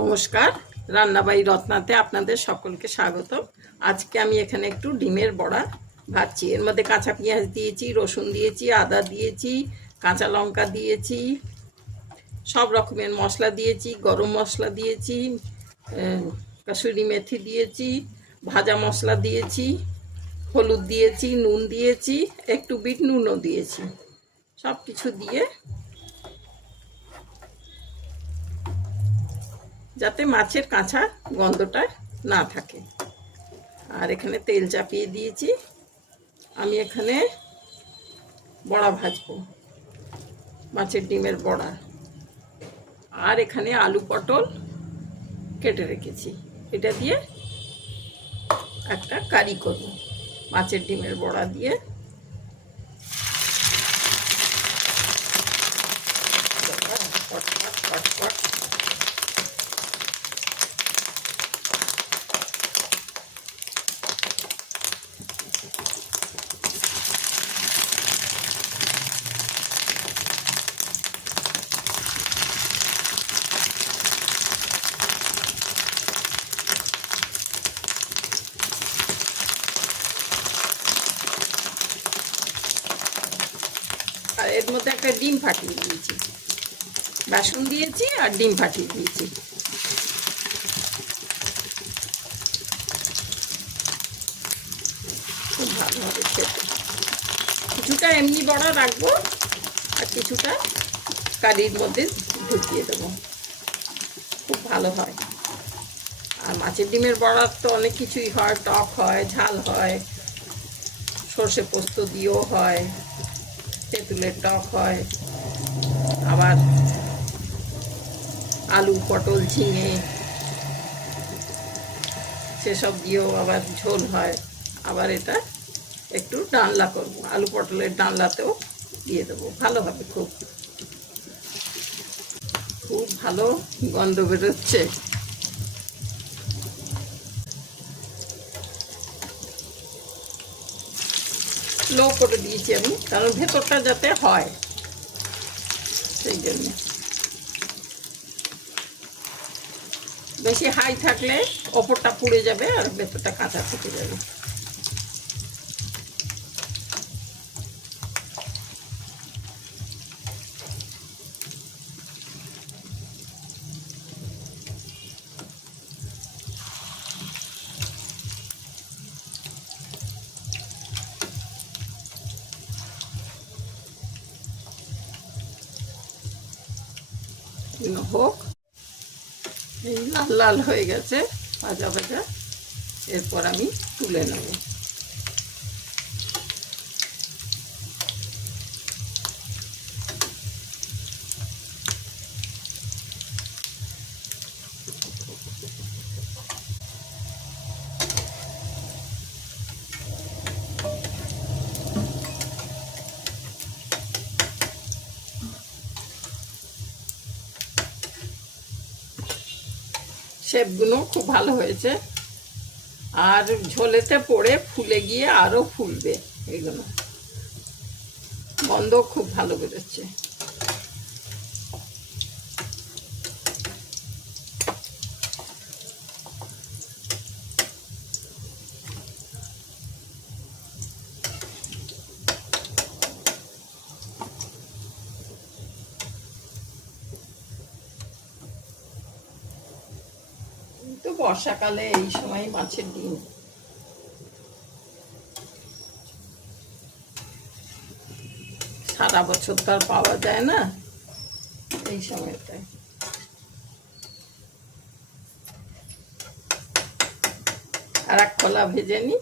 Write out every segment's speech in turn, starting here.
নমস্কার। রান্নাবাই রত্নাতে আপনাদের সকলকে স্বাগত আজকে আমি এখানে একটু ডিমের বড়া ভাজছি। এর মধ্যে কাঁচা পেঁয়াজ দিয়েছি, রসুন দিয়েছি, আদা দিয়েছি, কাঁচা লঙ্কা দিয়েছি, সব রকমের মশলা দিয়েছি, গরম মশলা দিয়েছি কাসুরি মেথি দিয়েছি, ভাজা মশলা দিয়েছি, হলুদ দিয়েছি, নুন দিয়েছি, একটু বিট নুনও দিয়েছি। সব কিছু দিয়ে যাতে মাছের কাঁচা গন্ধটা না থাকে। আর এখানে তেল চাপিয়ে দিয়েছি। আমি এখানে বড়া ভাজবো, মাছের ডিমের বড়া। আর এখানে আলু পটল কেটে রেখেছি। এটা দিয়ে একটা কারি করব, মাছের ডিমের বড়া দিয়ে। একটা ডিম ফাটিয়ে দিয়েছি। বেসন দিয়েছি আর ডিম ফাটিয়ে দিয়েছি। খুব ভালো খেতে। কিছুটা এমনি বড়া রাখব আর কিছুটা কারির মধ্যে ঢুকিয়ে দেবো। খুব ভালো হয়। আর মাছের ডিমের বড়ার তো অনেক কিছুই হয়, টক হয়, ঝাল হয়, সর্ষে পোস্ত দিয়েও হয়। তেঁতুলের টক হয়। আবার আলু, পটল, ঝিঙে, সেসব দিয়েও আবার ঝোল হয়। আবার এটা একটু ডালনা করব। আলু, পটলের ডালনাতেও দিয়ে দেবো। ভালো হবে খুব। খুব ভালো গন্ধ বেরোচ্ছে। লো করে দিয়েছি আমি, কারণ ভেতরটা যাতে হয়। সেই জন্য। বেশি হাই থাকলে ওপরটা পুড়ে যাবে আর ভেতরটা কাঁচা থেকে যাবে। হোক। এই লাল লাল হয়ে গেছে ভাজা ভাজা। এরপর আমি তুলে নেব। শেপগুলো খুব ভালো হয়েছে। আর ঝোলেতে পড়ে ফুলে গিয়ে আরও ফুলবে এগুলো। গন্ধ খুব ভালো বেরোচ্ছে। তো বর্ষাকালে এই সময় মাছের ডিম। সারা বছর তো আর পাওয়া যায় না এই সময়টায়। আর এক খোলা ভেজে নি।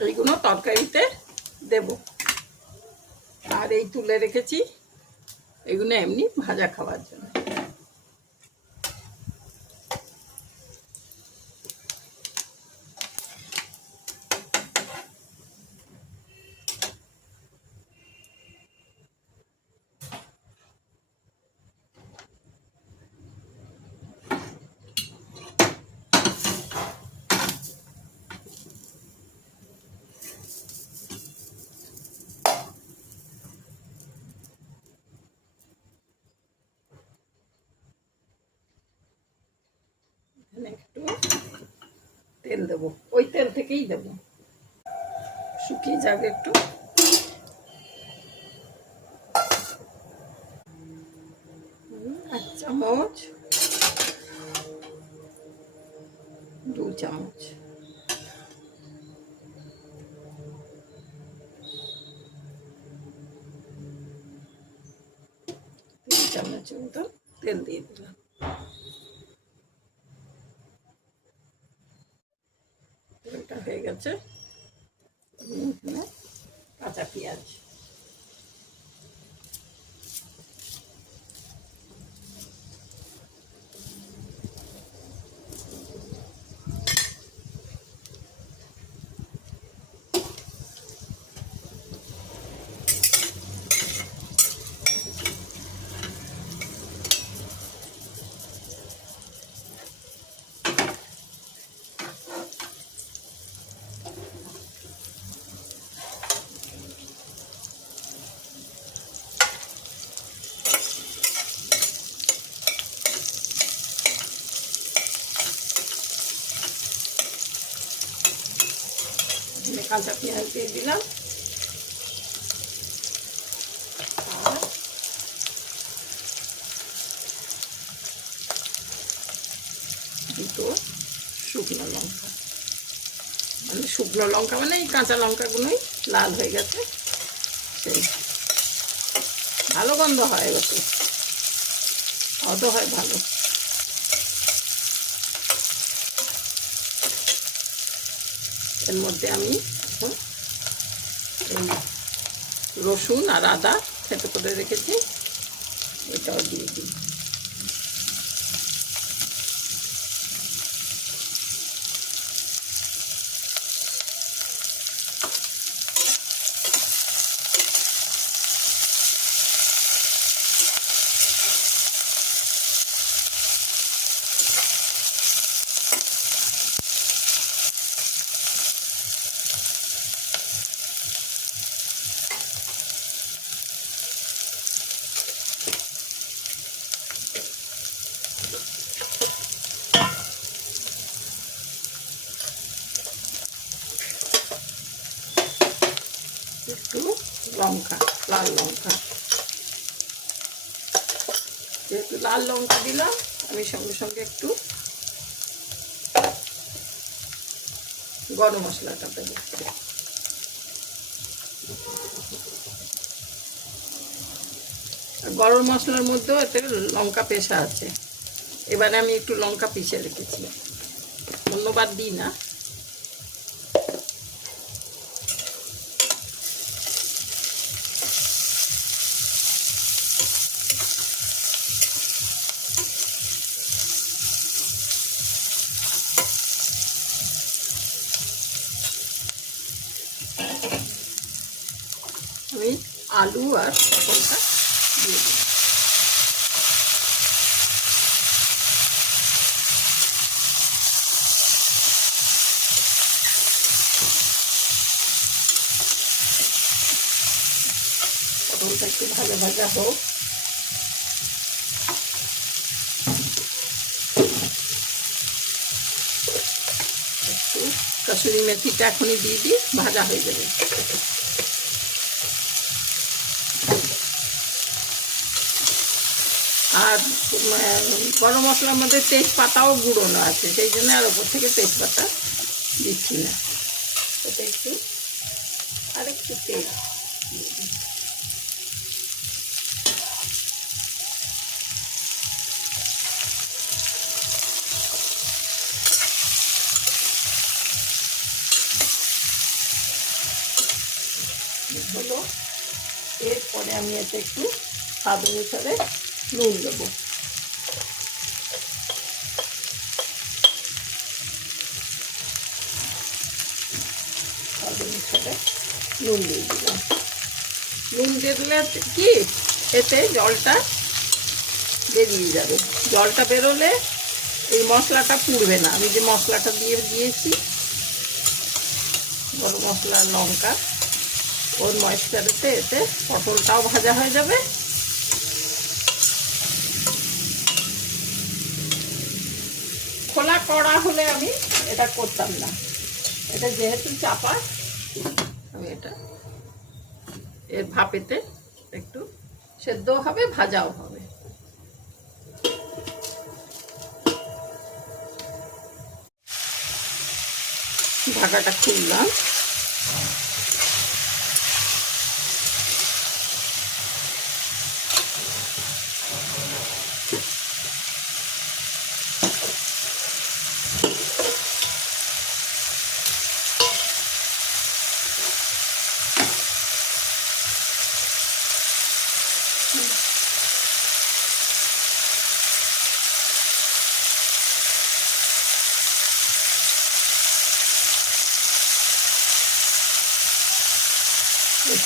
এইগুলো তরকারিতে দেব। আর এই তুলে রেখেছি। এগুলো এমনি ভাজা খাওয়ার জন্য। তেল দেবো। ওই তেল থেকেই দেবো। শুকিয়ে যাবে একটু। এক চামচ। দু চামচ। তিন চামচের মতো তেল দিয়ে দিলাম। এখানে কাঁচা পেঁয়াজ। কাঁচা পেঁয়াজ দিয়ে দিলাম। দুটো শুকনো লঙ্কা। মানে শুকনো লঙ্কা মানে এই কাঁচা লঙ্কাগুলোই লাল হয়ে গেছে। সেই। ভালো গন্ধ হয় ওতে অত হয় ভালো। এর মধ্যে আমি এখন রসুন আর আদা খেতে করে রেখেছি। এটাও দিয়ে দিই একটু লঙ্কা লাল লঙ্কা যেহেতু লাল লঙ্কা দিলাম আমি সঙ্গে একটু গরম মশলাটা দেবো। গরম মশলার মধ্যেও এতে লঙ্কা পেশা আছে। এবারে আমি একটু লঙ্কা পিষে রেখেছি। ধন্যবাদ দিই না। আমি আলু আর পটলটা দিয়ে দিই পটলটা একটু ভাজা ভাজা হোক একটু কসুরি মেথিটা এখনই দিয়ে দিই, ভাজা হয়ে যাবে। আর গরম মশলার মধ্যে তেজপাতাও গুঁড়োনো আছে, সেই জন্য আর ওপর থেকে তেজপাতা দিচ্ছি না। ওটা একটু, আরেকটু তেল দিয়ে দিই। হলো এরপরে আমি এতে একটু স্বাদ অনুসারে নুন দেবো। নুন দিয়ে দিলাম। নুন দিয়ে দিলে কি, এতে জলটা বেরিয়ে যাবে। জলটা বেরোলে এই মশলাটা পুড়বে না। আমি যে মশলাটা দিয়ে দিয়েছি, গরম মশলা, লঙ্কা ওর ময়েশ্চারেতে এতে পটলটাও ভাজা হয়ে যাবে। খোলা কড়া হলে আমি এটা করতাম না। এটা যেহেতু চাপা, আমি এটা এর ভাপেতে একটু সেদ্ধ হবে, ভাজাও হবে। ঢাকাটা খুললাম।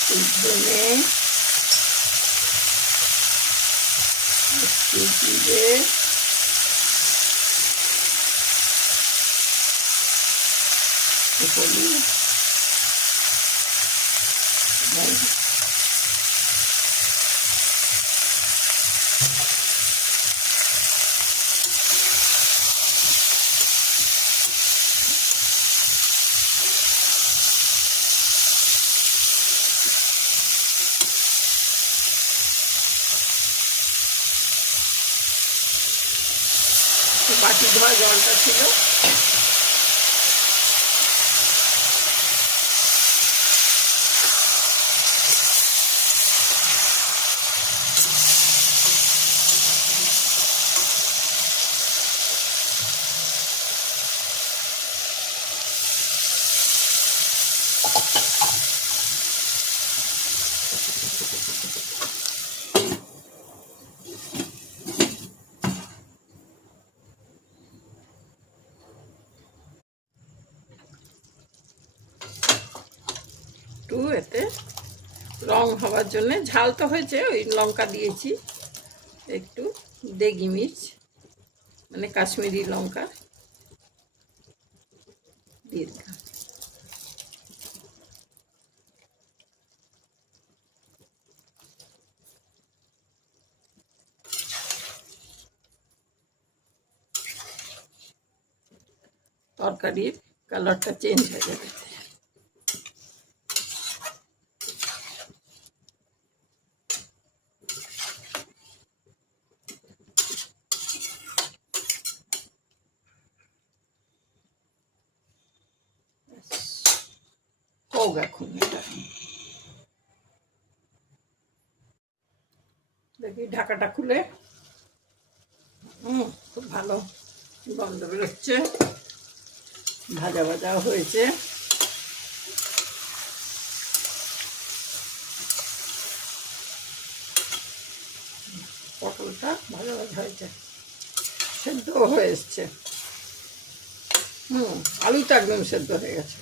একটু ধনে একটু জিরে একটু হলুদ বাটি ধোয়া জলটা ছিল একটু এতে রং হওয়ার জন্যে। ঝাল তো হয়েছে, ওই লঙ্কা দিয়েছি, একটু দেগি মির্চ মানে কাশ্মীরি লঙ্কা তরকারির কালারটা চেঞ্জ হয়ে যাবে হোক এখন এটা ঢাকাটা খুলে। হুম খুব ভালো। গন্ধ বেরোচ্ছে। ভাজা ভাজা হয়েছে। পটলটা ভাজা ভাজা হয়েছে। সেদ্ধ হয়ে এসছে। হুম, আলুটা একদম সেদ্ধ হয়ে গেছে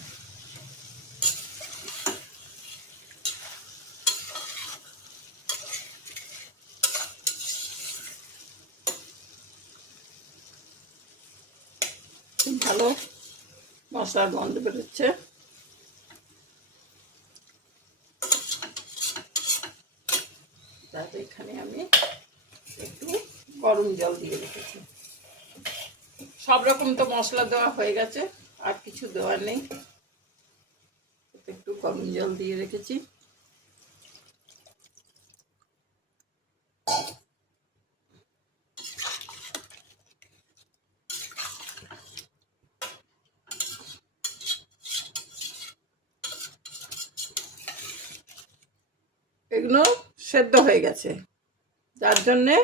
খুব ভালো মশলার গন্ধ বেরোচ্ছে তারপরে এখানে আমি একটু গরম জল দিয়ে রেখেছি সব রকম তো মশলা দেওয়া হয়ে গেছে আর কিছু দেওয়া নেই একটু গরম জল দিয়ে রেখেছি এগুলো সেদ্ধ হয়ে গেছে। যার জন্যে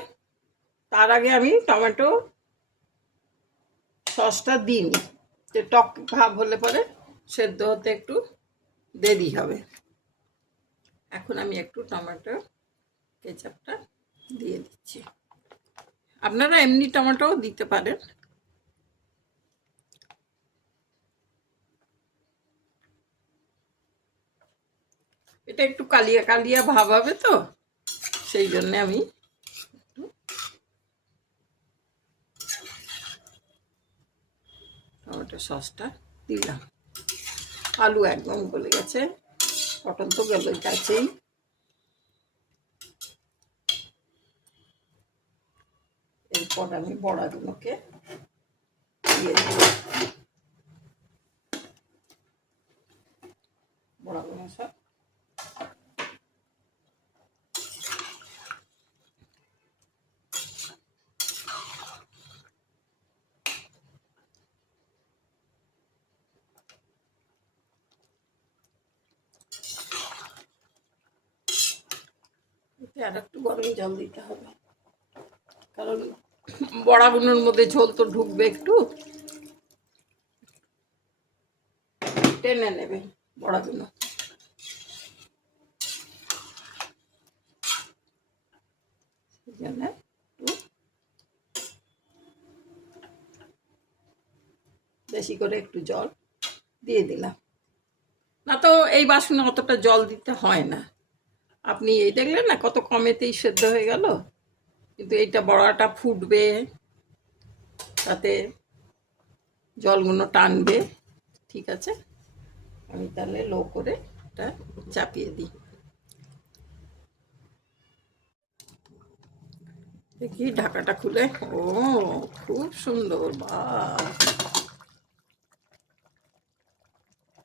তার আগে আমি টমেটো সসটা দিইনি। যে টক ভাব হলে পরে সেদ্ধ হতে একটু দেরি হবে। এখন আমি একটু টমেটো কেচাপটা দিয়ে দিচ্ছি। আপনারা এমনি টমেটোও দিতে পারেন। এটা একটু কালিয়া কালিয়া ভাব হবে তো? সেই জন্যে আমি টমেটো সসটা দিলাম। আলু একদম গলে গেছে, পটল তো গেলে গেছেই এরপর আমি বড়াগুলোকে দিয়ে দিলাম এতে আর একটু গরম জল দিতে হবে। কারণ বড়াগুলোর মধ্যে ঝোল তো ঢুকবে একটু। টেনে নেবে জন্য একটু বেশি করে একটু জল দিয়ে দিলাম। না তো এই বাসনে অতটা জল দিতে হয় না। আপনি এই দেখলেন না কত কমেতেই সেদ্ধ হয়ে গেল? কিন্তু এইটা বড়াটা ফুটবে, তাতে জলগুলো টানবে, ঠিক আছে? আমি তাহলে লো করে এটা চাপিয়ে দিই। দেখি ঢাকাটা খুলে। ও, খুব সুন্দর বা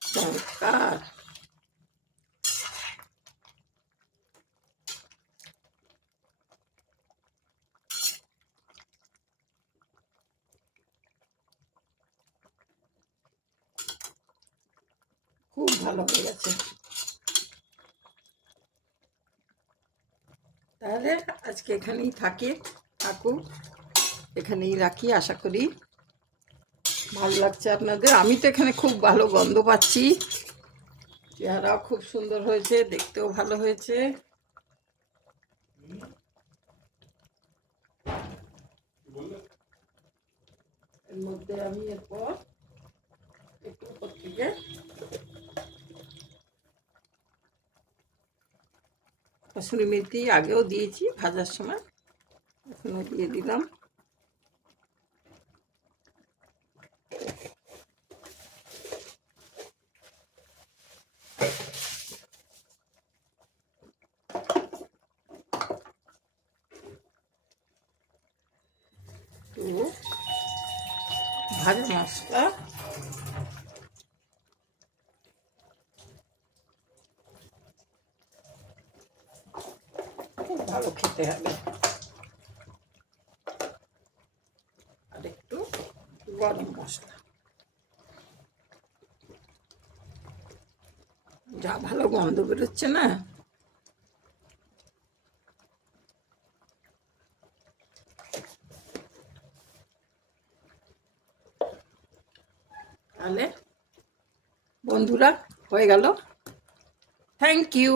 চমৎকার! খুব ভালো হয়ে গেছে। তাহলে আজকে এখানেই থাকি, থাকুক, এখানেই রাখি, আশা করি ভালো লাগছে আপনাদের। আমি তো এখানে খুব ভালো গন্ধ পাচ্ছি। চেহারাও খুব সুন্দর হয়েছে, দেখতেও ভালো হয়েছে। এর মধ্যে আমি এরপর একটু থেকে কসুরি মেথি আগেও দিয়েছি ভাজার সময়। এখনও দিয়ে দিলাম একটু ভাজা মশলা খুব ভালো খেতে হবে আর একটু গরম মশলা। যা ভালো গন্ধ বেরোচ্ছে না? তাহলে বন্ধুরা হয়ে গেল। Thank you